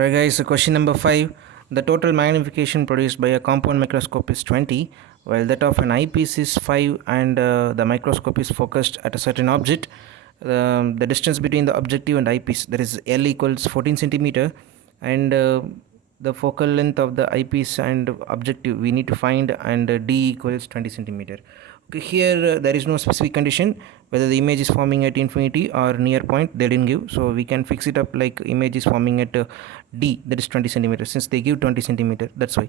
Right guys, so question number 5. The total magnification produced by a compound microscope is 20, while that of an eyepiece is 5, and the microscope is focused at a certain object. The distance between the objective and eyepiece, that is L equals 14 centimeter, and the focal length of the eyepiece and objective we need to find, and D equals 20 centimeter. Okay, here there is no specific condition whether the image is forming at infinity or near point. They didn't give, so we can fix it up like image is forming at D, that is 20 centimeters, since they give 20 centimeter, that's why.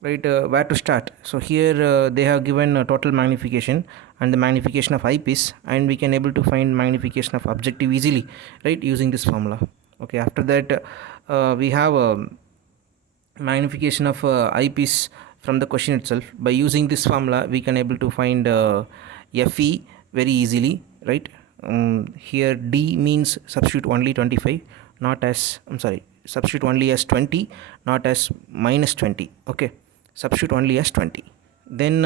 Right, where to start? So here they have given total magnification and the magnification of eyepiece, and we can able to find magnification of objective easily, right, using this formula. Okay, after that we have magnification of eyepiece from the question itself. By using this formula we can able to find Fe very easily, right. Here D means substitute only 25, not as, I'm sorry, substitute only as 20, not as minus 20. Okay, substitute only as 20. Then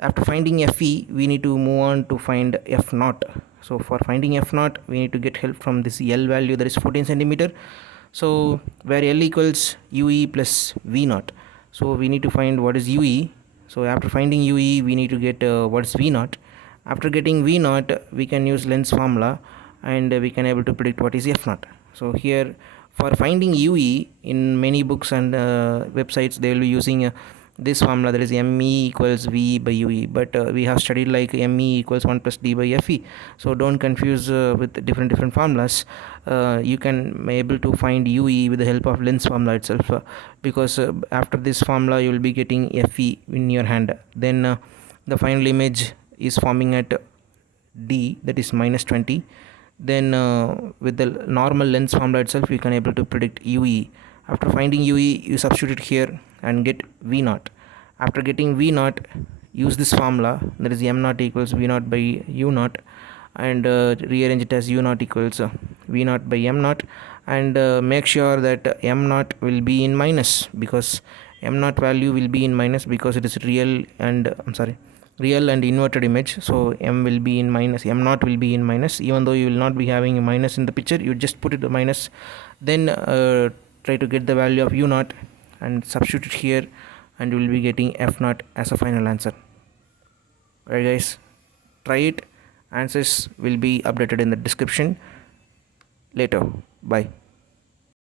after finding Fe we need to move on to find F naught. So for finding F naught we need to get help from this L value, that is 14 centimeter. So where L equals UE plus V naught, so we need to find what is UE. So after finding UE we need to get what is V naught. After getting V naught we can use lens formula, and we can able to predict what is F naught. So here for finding UE, in many books and websites they will be using this formula, that is ME equals V by UE, but we have studied like ME equals 1 plus D by FE, so don't confuse with different formulas. You can be able to find UE with the help of lens formula itself, because after this formula you will be getting FE in your hand. Then the final image is forming at D, that is minus 20. Then with the normal lens formula itself you can able to predict UE. After finding UE you substitute here and get V naught. After getting V naught, use this formula, that is M naught equals V naught by U naught, and rearrange it as U naught equals V naught by M naught, and make sure that M naught will be in minus, because M naught value will be in minus because it is real and real and inverted image. So M will be in minus, M naught will be in minus, even though you will not be having a minus in the picture, you just put it a minus. Then try to get the value of U naught and substitute it here, and you will be getting F naught as a final answer. Alright guys, try it. Answers will be updated in the description later. Bye.